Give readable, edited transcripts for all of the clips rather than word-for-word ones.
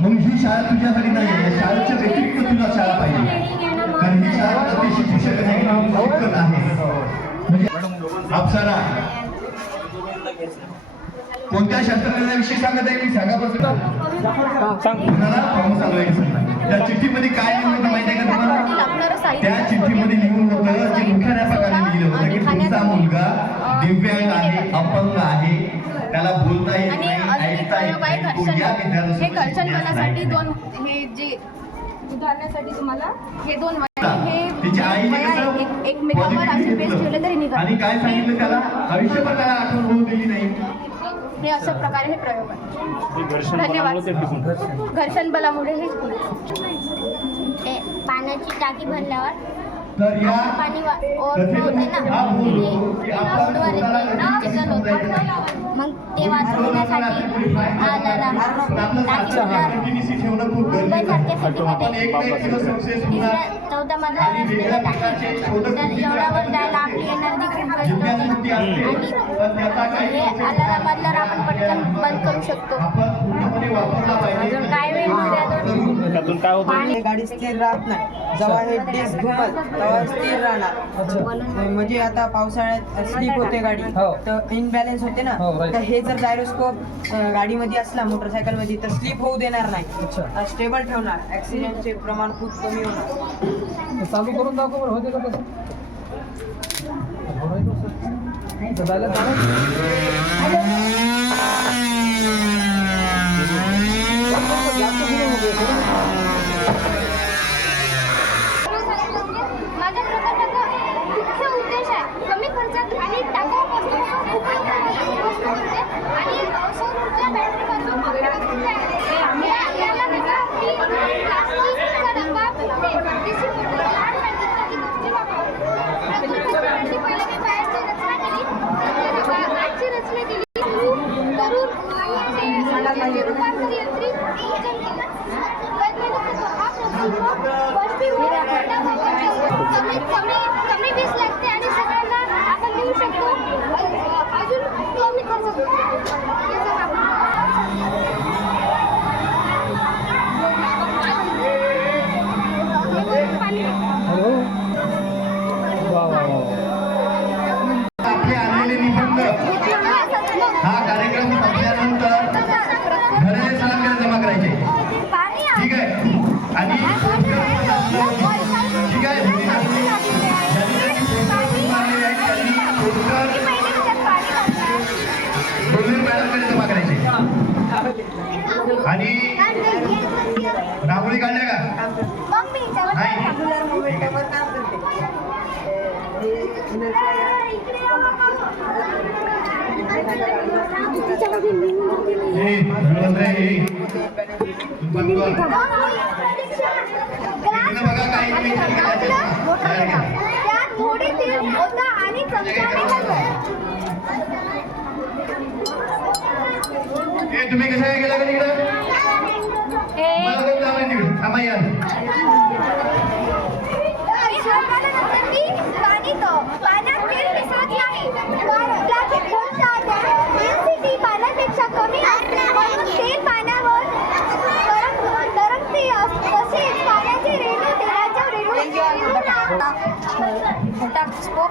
मग ही शाळा तुझ्यासाठी नाही आहे, शाळेच्या व्यतिरिक्त तुला शाळा पाहिजे, कारण ही शाळा अतिशय शिक्षक आहे. म्हणजे अप्सरा कोणत्या शास्त्रज्ञाविषयी सांगत आहे मी? सांगापासून त्या चिठ्ठीमध्ये काय लिहिलं होतं माहिती आहे का तुम्हाला? त्या चिठ्ठीमध्ये लिहून होतं जे मुख्याध्यापकाने लिहिलं होतं की तुमचा मुलगा दिव्यांग आहे, अपंग आहे, त्याला बोलता येत नाही, ऐकता येत नाही. या हे घर्षणपणासाठी दोन हे जे सुधारण्यासाठी तुम्हाला हे दोन एकमेकांवर असे पेस्ट ठेवले तरी निघाल. आणि काय सांगितलं त्याला? आयुष्यभर त्याला आठवण होऊ दिली नाही. हे अशा प्रकारे हे प्रयोग आहे. धन्यवाद. घर्षण बलामुळे हे पाण्याची टाकी भरल्यावर तर या पाणी होते ना, मग ते वाचवण्यासाठी चौदा मधला तर एवढ्यावर जायला आपली एनर्जी हे अलारामधला आपण पटकन बंद करू शकतो. अजून काय वेळ काय होतं? गाडी स्थिर राहत नाही, जेव्हा हे डिस्क घुमल तेव्हा स्थिर राहणार. म्हणजे आता पावसाळ्यात स्लीप होते गाडी, तर इनबॅलन्स होते ना, तर हे जर जायरोस्कोप गाडीमध्ये असला मोटरसायकल मध्ये तर स्लीप होऊ देणार नाही, स्टेबल ठेवणार. ऍक्सिडेंटचे प्रमाण खूप कमी होणार. चालू करून दाखव बरं, होते का तसं? माझ्या प्रकल्पाचा मुख्य उद्देश आहे कमी खर्चात आणि टाकाऊ वस्तू आणि सौर ऊर्जा बॅटरीपासून आपल्याला नका की प्लास्टिकचा डब्बा पहिले मी बाहेरची रचना केली, आजची रचना केली करून रूपांतर यंत्रित कमी वीज लागते आणि सगळ्यांना आपण देऊ शकतो. अजून कमी खर्च आपले आलेले निबंध हा कार्यक्रम संपल्यानंतर घराने सलाम जमा करायचे, ठीक आहे? आणि ठीक आहे, मॅडमकडे जमा करायचे. आणि रांगोळी काढल्या का? थोडी तेल होता आणि तुम्ही कशा गेला का तिकडे? थांबा या. पाण्यापेक्षा कमी तेल पाण्यावर तरंगते, तसेच पाण्याचे रेणू तेलाच्या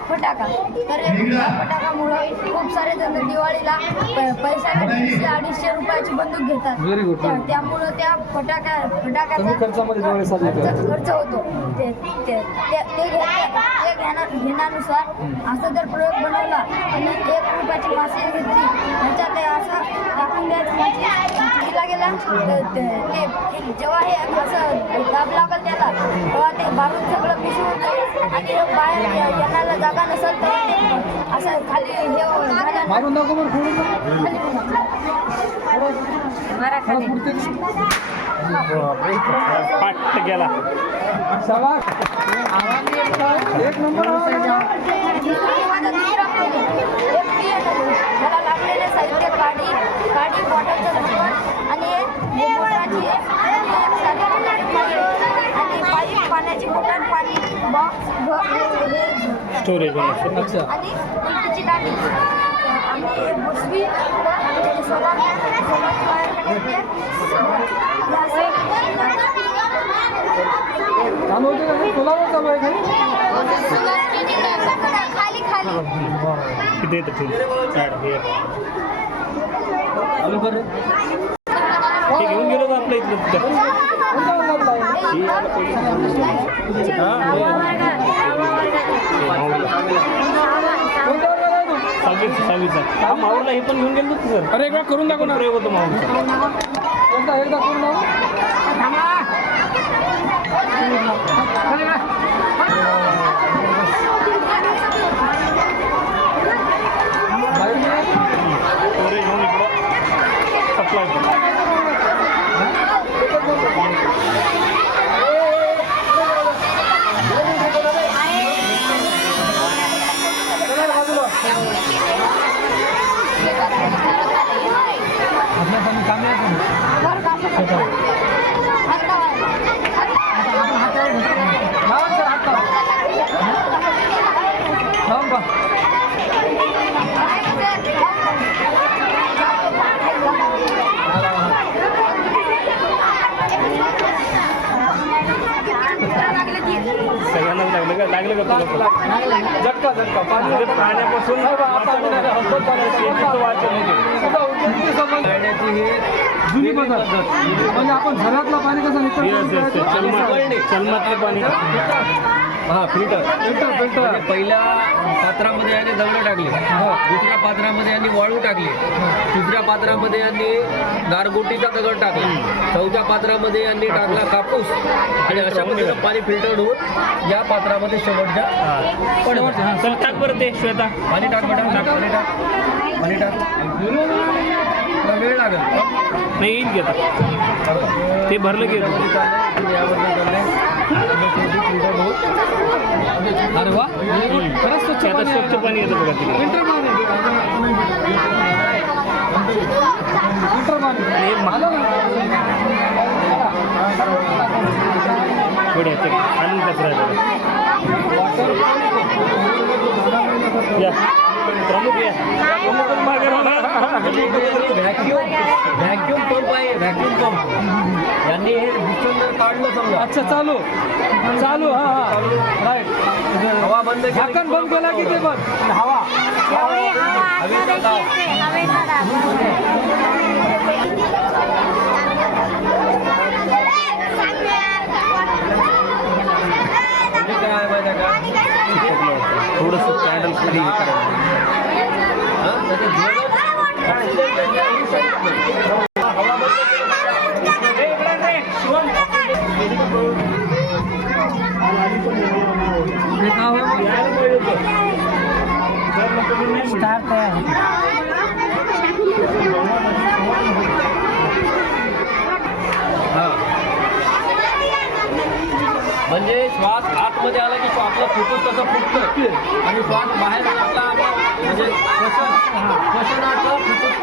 फटाका. तर या फटाकामुळे खूप सारे जण दिवाळीला पैशाला 200-250 रुपयाची बंदूक घेतात. त्यामुळं त्या फटाक्याचा खर्च होतो. ते घेण्यानुसार असं जर प्रयोग बनवला आणि 1 रुपयाची मासे घेतली, त्याच्यात असं टाकून द्यायचं गेला ते जेव्हा हे असं दाब लागल त्याला, तेव्हा ते बारून सगळं मिसळून जाईल आणि बाहेर येण्याला जागा नसेल तर असं खाली हे मारून दाखव बरं, पाठ गेला. एक नंबर. त्याला लागलेले साहित्य काडी बॉटलचं झाकण आणि आणि पाईप, पाण्याची बॉटल, पाणी बॉक्स, स्टोरेज आणि उलटीची टाकी आणि बुसवी सोलार तिथे येतं ठीक आलो बरं ते घेऊन गेलो तर आपल्या इथलं तिथं कोणता वर्गातला आहे? कोणत्या वर्गात आहे तू? सहावीचा हा माऊरला हे पण घेऊन गेलो सर अरे एकदा करून दाखव ना. प्रयोग होतो माऊरचा कोणता एकदा करून दाखव. स्टोरेज घेऊन इकडं सप्लाय आपल्या कामी आहे लावा सर हात लावून पहा. सगळ्यांनाच लागलं का तुला झटका झटका पाणी म्हणजे प्राण्यापासून शेतीचं वाचन होते गाण्याची ही जुनी पद्धत म्हणजे आपण घरातलं पाणी कसं चलमातलं पाणी हा फिल्टर पहिल्या पात्रामध्ये यांनी दगड टाकले दुसऱ्या पात्रामध्ये यांनी वाळू टाकली तिसऱ्या पात्रामध्ये यांनी गारगोटीचा दगड टाकला चौथ्या पात्रामध्ये यांनी टाकला कापूस आणि अशा पद्धतीनं पाणी फिल्टर होऊन या पात्रामध्ये शेवटच्या चल टाक बरं ते श्वेता पाणी टाक बेटा पाणी टाक थोडा वेळ लागेल नाही येईल घेता ते भरलं गेलं अरे वा खरंच स्वच्छ आता स्वच्छ पाणी येतं बघा तिकडे फिल्टर पाणी फिल्टर पाणी हे आलं ना पुढे येते आणून कचरा या प्रमुख या प्रमुख मागे व्हॅक्युम पंप आहे व्हॅक्युम पंप यांनी हे डिस्टेंसर काढलं समजा अच्छा चालू चालू हा हा राईट हवा बंद केली झाकण बंद केला की ते बंद हवा काय आहे माहिती आहे का थोडंसं कॅन्डल खाली हे करायचं म्हणजे श्वास आतमध्ये आला की आपला फुफ्फुस तसं फुटतं आणि श्वास बाहेर टाकला आपण म्हणजे श्वसनाचं फुफ्फुस